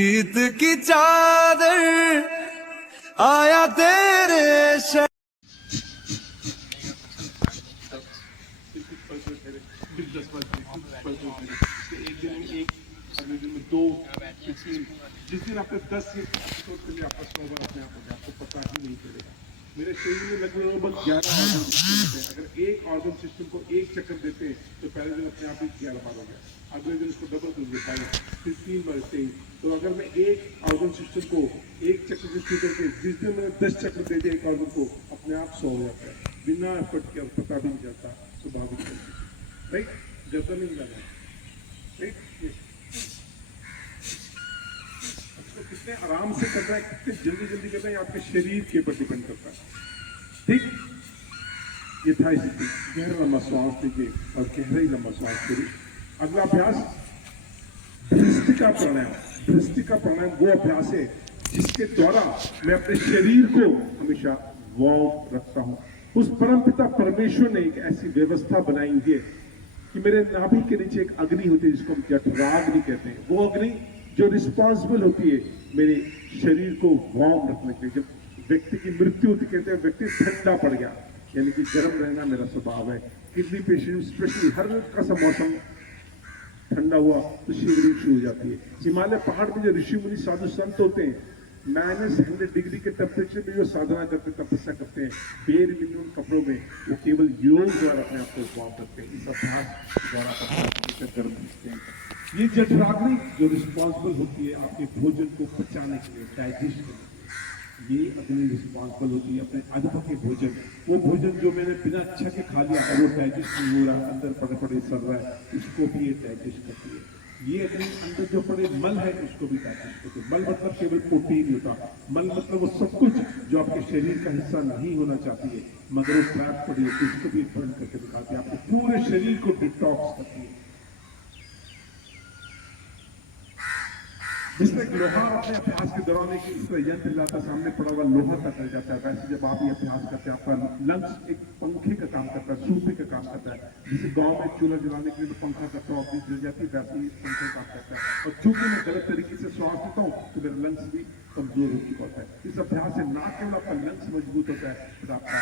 प्रीत की चादर आया तेरे शहर। एक दिन में एक, अगले दिन में दो, फिर तीन। जिस दिन आपने 10 एपिसोड के लिए आपका 100 बार अपने आप हो गया, आपको पता ही नहीं चलेगा। मेरे शरीर में लगभग 11 ऑर्गन सिस्टम होते हैं। अगर एक ऑर्गन सिस्टम को एक चक्कर देते हैं तो पहले दिन अपने आप ही 11 बार हो गया, अगले दिन उसको डबल कर देता है, फिर 3 बार 23। तो अगर मैं एक ऑर्गन सिस्टम को एक चक्कर से शुरू करके जिस दिन मैंने 10 चक्कर दे दिया एक ऑर्गन को, अपने आप 100 हो जाता है, बिना एफर्ट के, पता भी नहीं चलता, स्वाभाविक तरीके से। राइट, गर्दन नहीं लगा। तो कितने आराम से करना है, कितने जल्दी जल्दी करना है, आपके शरीर के ऊपर डिपेंड करता है। ठीक, ये था स्थिति। गहरा लंबा श्वास लीजिए और गहरा ही लंबा श्वास छोड़िए। अगला अभ्यास भ्रष्टिका प्राणायाम। भ्रष्टिका प्राणायाम वो अभ्यास है जिसके द्वारा मैं अपने शरीर को हमेशा वार्म रखता हूं। उस परमपिता परमेश्वर ने एक ऐसी व्यवस्था बनाई हुई है कि मेरे नाभि के नीचे एक अग्नि होती है जिसको हम जठराग्नि कहते हैं। वो अग्नि जो रिस्पॉन्सिबल होती है मेरे शरीर को वार्म रखने के लिए। जब व्यक्ति की मृत्यु होती, कहते हैं व्यक्ति ठंडा पड़ गया, यानी कि गर्म रहना मेरा स्वभाव है। किडनी पेशेंट स्पेशली, हर का सा मौसम ठंडा हुआ तो शिवरिंग शुरू हो जाती है। हिमालय पहाड़ में जो ऋषि मुनि साधु संत होते हैं, -100 डिग्री के टेम्परेचर में जो साधना करते, तपस्या करते हैं, बेर मिनिमम कपड़ों में, वो केवल योग द्वारा अपने आप को वार्म करते हैं। इस अभ्यास द्वारा गर्म दिखते हैं। ये जठराग्नि जो रिस्पॉन्सिबल होती है आपके भोजन को पचाने के लिए, डाइजेस्ट करने के लिए, ये अग्नि रिस्पॉन्सिबल होती है अपने अधप के भोजन। वो भोजन जो मैंने बिना अच्छा के खा लिया, अगर वो डाइजेस्ट नहीं हो रहा, अंदर पड़े पड़े सड़ रहा है, उसको भी ये डाइजेस्ट करती है। ये अग्नि अंदर जो पड़े मल है उसको भी डाइजेस्ट करती है। मल मतलब केवल प्रोटीन होता, मल मतलब वो सब कुछ जो आपके शरीर का हिस्सा नहीं होना चाहती है, मगर वो ट्रैप पड़ी है, उसको भी बर्न करके दिखाती है, आपके पूरे शरीर को डिटॉक्स करती है। जिसमें लोहा अपने अभ्यास के दौरान एक इस तरह यंत्र जाता है, सामने पड़ा हुआ लोहा तक रह जाता है। वैसे जब आप ये अभ्यास करते हैं, आपका लंग्स एक पंखे का काम करता है, सूपे का काम करता है। जैसे गांव में चूल्हा जलाने के लिए तो पंखा करता हूँ, अपनी जल जाती है, वैसे ही पंखे का काम करता है। और चूंकि मैं गलत तरीके से श्वास लेता हूँ तो मेरा लंग्स भी कमजोर हो चुका होता है। इस अभ्यास से न केवल आपका लंग्स मजबूत होता है, फिर आपका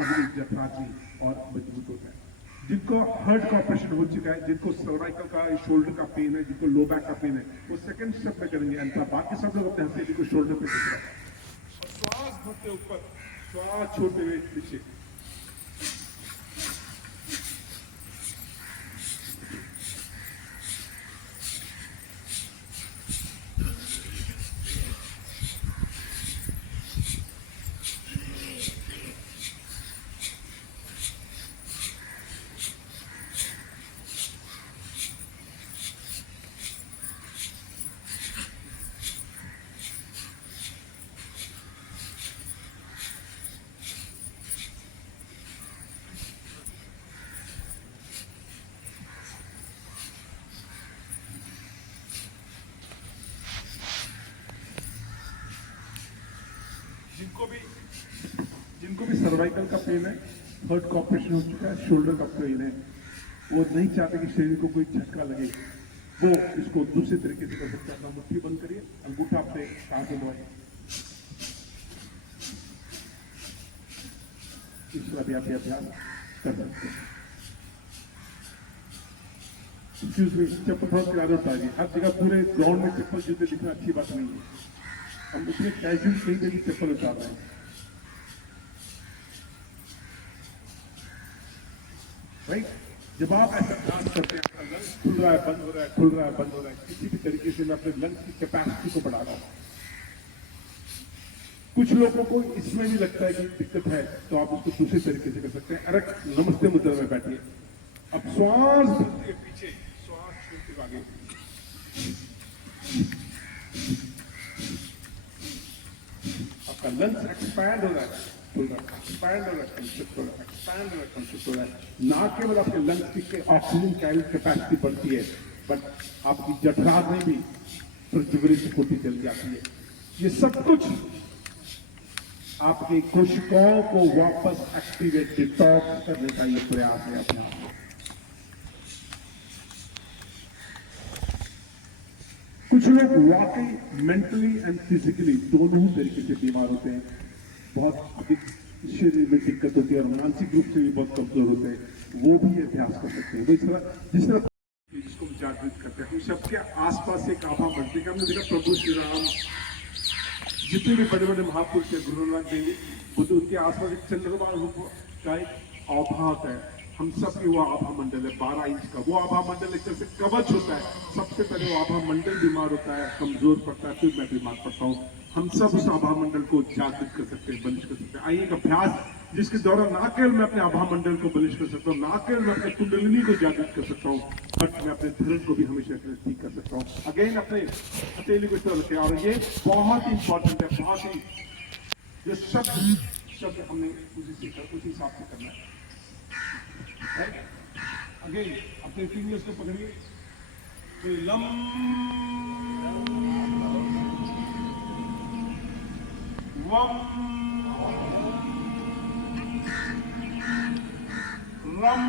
अग्नि जठराग्नि और मजबूत होता है। जिनको हार्ट का ऑपरेशन हो चुका है, जिनको सर्वाइकल का, शोल्डर का पेन है, जिनको लो बैक का पेन है, वो सेकंड स्टेप में करेंगे। अंतर बाकी सब लोग अपने हथेली को शोल्डर पे दिख रहा है और श्वास भरते ऊपर, श्वास छोड़ते हुए नीचे। जिनको भी सर्वाइकल का पेन है, हार्ट का ऑपरेशन हो चुका है, शोल्डर का पेन है, वो नहीं चाहते कि शरीर को कोई झटका लगे, वो इसको दूसरे तरीके से कर सकते हैं। अपना मुट्ठी बंद करिए, अंगूठा अपने कान में दबाइए। इस तरह भी आप ये अभ्यास कर सकते हैं। चप्पल थोड़ा किनारे उतारिए। हर जगह पूरे ग्राउंड में चप्पल जूते दिखना अच्छी बात नहीं है। हम उतने कैजुअल कहीं पे भी चप्पल उतार रहे हैं। राइट, जब आप ऐसा अभ्यास करते हैं, आपका लंग्स खुल रहा है, बंद हो रहा है, खुल रहा है, बंद हो रहा है, किसी भी तरीके से मैं अपने लंग्स की कैपेसिटी को बढ़ा रहा हूं। कुछ लोगों को इसमें भी लगता है कि दिक्कत है, तो आप उसको दूसरे तरीके से कर सकते हैं। अरे नमस्ते मुद्रा में बैठिए, अब श्वास भरते पीछे, श्वास छोड़ते आगे। आपका लंग्स एक्सपैंड हो रहा है, खुल रहा है, एक्सपैंड हो रहा है, कंस्ट्रिक्ट हो रहा है, एक्सपैंड हो रहा है, कंस्ट्रिक्ट हो रहा है। ना केवल आपके लंग्स की ऑक्सीजन कैरी कैपेसिटी बढ़ती है, बट आपकी जठराग्नि भी प्रज्वलित होती चली जाती है। ये सब कुछ आपकी कोशिकाओं को वापस एक्टिवेट, डिटॉक्स करने का ये प्रयास है अपने आप में। कुछ लोग वाकई मेंटली एंड फिजिकली दोनों ही तरीके से बीमार होते हैं, बहुत अधिक शरीर में दिक्कत होती है और मानसिक रूप से भी बहुत कमजोर होते हैं, वो भी अभ्यास कर सकते हैं। तो इस तरह जिस तरह जिसको हम जागृत करते हैं, सबके आसपास एक आभा बढ़ती है। हमने देखा प्रभु श्री राम, जितने भी बड़े बड़े महापुरुष है, गुरु नानक देव जी, बुद्ध, उनके आसपास एक चंद्रमा का एक आभा होता है। हम सब की वो आभा मंडल है 12 इंच का, वो आभा मंडल एक तरह से कवच होता है। सबसे पहले वो आभा मंडल बीमार होता है, कमजोर पड़ता है, फिर मैं बीमार पड़ता हूँ। हम सब उस आभा मंडल को जागृत कर सकते हैं, बलिष्ठ कर सकते हैं। आइए एक अभ्यास जिसके दौरान ना केवल मैं अपने आभा मंडल को बलिष्ठ कर सकता हूँ, ना केवल मैं अपने कुंडलिनी को जागृत कर सकता हूँ, बट मैं अपने धर्म को भी हमेशा ठीक कर सकता हूँ। अगेन अपने हथेली को इस तरह रखें, और ये बहुत ही इंपॉर्टेंट है, बहुत ही जो शब्द हमने उसी हिसाब से करना है। अगेन अपने फिंगर्स को पकड़िए, लम वम रम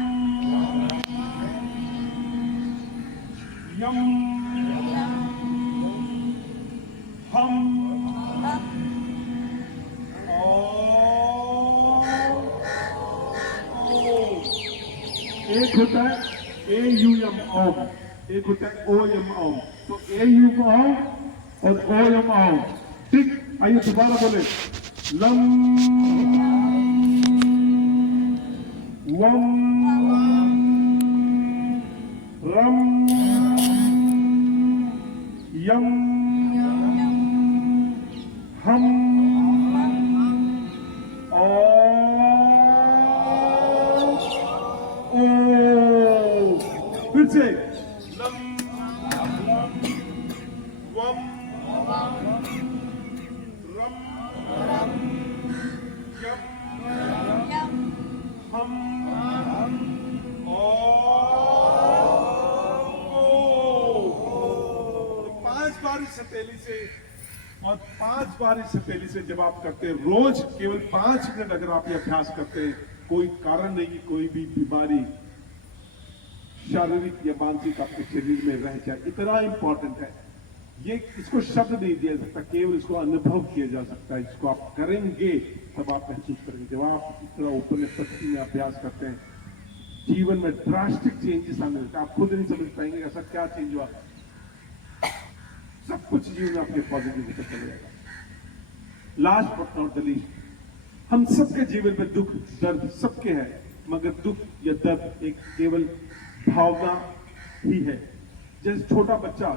यम हम एक होता है AUM ओम, एक होता है OM ओम। तो AUM ओम और OM ओम, ठीक। आइए दोबारा बोले, लम वम रम यम हम फिर से लम वम रम यम हम तो 5 बार इस हथेली से और 5 बार इस हथेली से जब आप करते हैं, रोज केवल 5 मिनट अगर आप ये अभ्यास करते हैं, कोई कारण नहीं, कोई भी बीमारी शारीरिक या मानसिक आपके शरीर में रह जाए, इतना इंपॉर्टेंट है ये। इसको शब्द नहीं दिया सकता, केवल इसको अनुभव किया जा सकता है। इसको आप करेंगे तब आप महसूस करेंगे। जब आप इस तरह ऊपर पत्ती में अभ्यास करते हैं, जीवन में ड्रास्टिक चेंजेस आने लगते हैं। आप खुद नहीं समझ पाएंगे ऐसा क्या चेंज हुआ, सब कुछ जीवन में आपके पॉजिटिव होकर चले जाएगा। Last but not the least, हम सबके जीवन में दुख दर्द सबके है, मगर दुख या दर्द एक केवल भावना ही है। जैसे छोटा बच्चा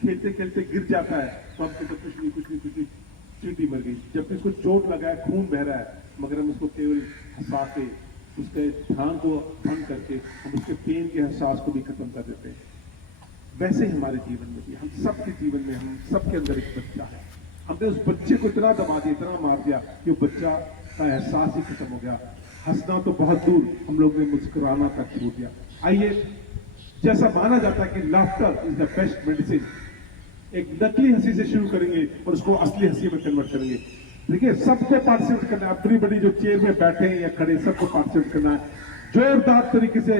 खेलते खेलते गिर जाता है तो हम कहते कुछ नहीं, चींटी मर गई। जब इसको चोट लगा है, खून बह रहा है, मगर हम इसको केवल हंसा के, उसके ध्यान को भंग करके हम उसके पेन के एहसास को भी खत्म कर देते हैं। वैसे ही हमारे जीवन में भी, हम सबके जीवन में, हम सबके अंदर एक बच्चा है। हमने उस बच्चे को इतना दबा दिया, इतना मार दिया कि वो बच्चा का एहसास ही खत्म हो गया। हंसना तो बहुत दूर, हम लोग ने मुस्कुराना तक छूट दिया। आइए, जैसा माना जाता है कि laughter is the best medicine, एक नकली हंसी से शुरू करेंगे और उसको असली हंसी में कन्वर्ट करेंगे। देखिए, सबको पार्टिसिपेट करना है, एवरीबॉडी जो चेयर में बैठे हैं या खड़े, सबको पार्टिसिपेट करना है जोरदार तरीके से।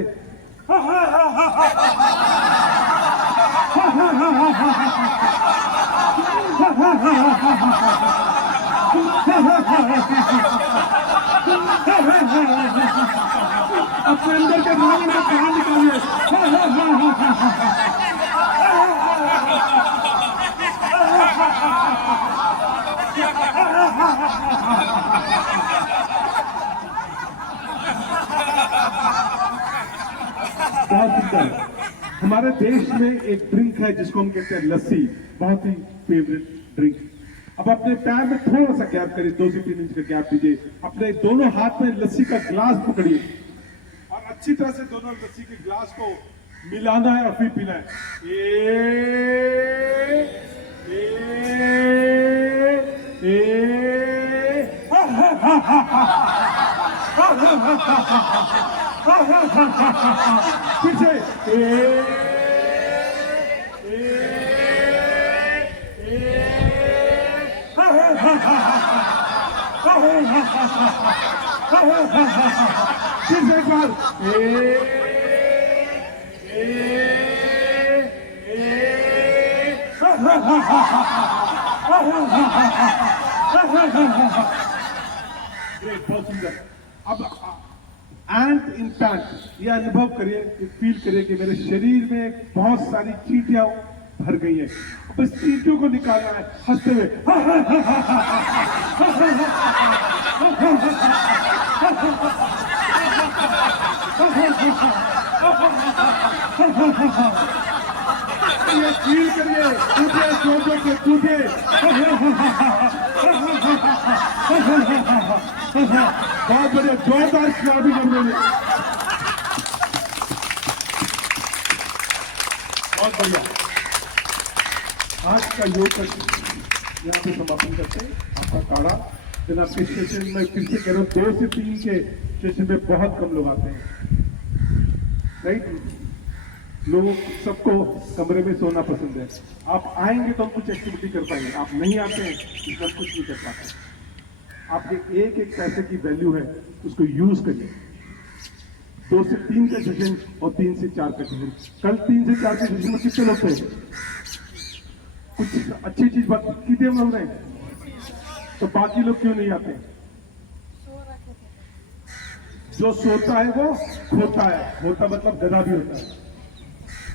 अपने अंदर के भावों को बाहर निकालिए। बहुत सुंदर। हमारे देश में एक ड्रिंक है जिसको हम कहते हैं लस्सी, बहुत ही फेवरेट ड्रिंक। अब अपने पैर में थोड़ा सा गैप करिए, 2 से 3 इंच का गैप दीजिए। अपने दोनों हाथ में लस्सी का ग्लास पकड़िए और अच्छी तरह से दोनों लस्सी के ग्लास को मिलाना है और फिर पीना है। फिर से एक बार ग्रेट, बहुत सुंदर। अब एंट इन पैंट, ये अनुभव करिए, फील करिए कि मेरे शरीर में बहुत सारी चींटियां भर गई है। अब इस चींटियों को निकालना है हंसते हुए। ये फील करिए, कूदे, जोर से कूदे। बहुत बढ़िया, जोरदार क्लैपिंग कर रहे हैं। बहुत बढ़िया। आज का योग का यहाँ पे समापन करते हैं। आपका काढ़ा जनाब के सेशन में फिर से कह रहा हूँ, 2 से 3 के सेशन में बहुत कम लोग आते हैं, राइट? लोगों सबको कमरे में सोना पसंद है। आप आएंगे तो हम कुछ एक्टिविटी कर पाएंगे, आप नहीं आते हैं तो हम कुछ नहीं कर पाते। आपके एक एक पैसे की वैल्यू है, उसको यूज करिए। 2 से 3 का सेशन और 3 से 4 का सेशन। कल 3 से 4 के सेशन में कितने लोग थे? कुछ अच्छी चीज बात की थी हम लोग ने, तो बाकी लोग क्यों नहीं आते? जो सोता है वो खोता है, होता मतलब गधा भी होता है।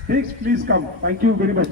ठीक, please come. Thank you very much.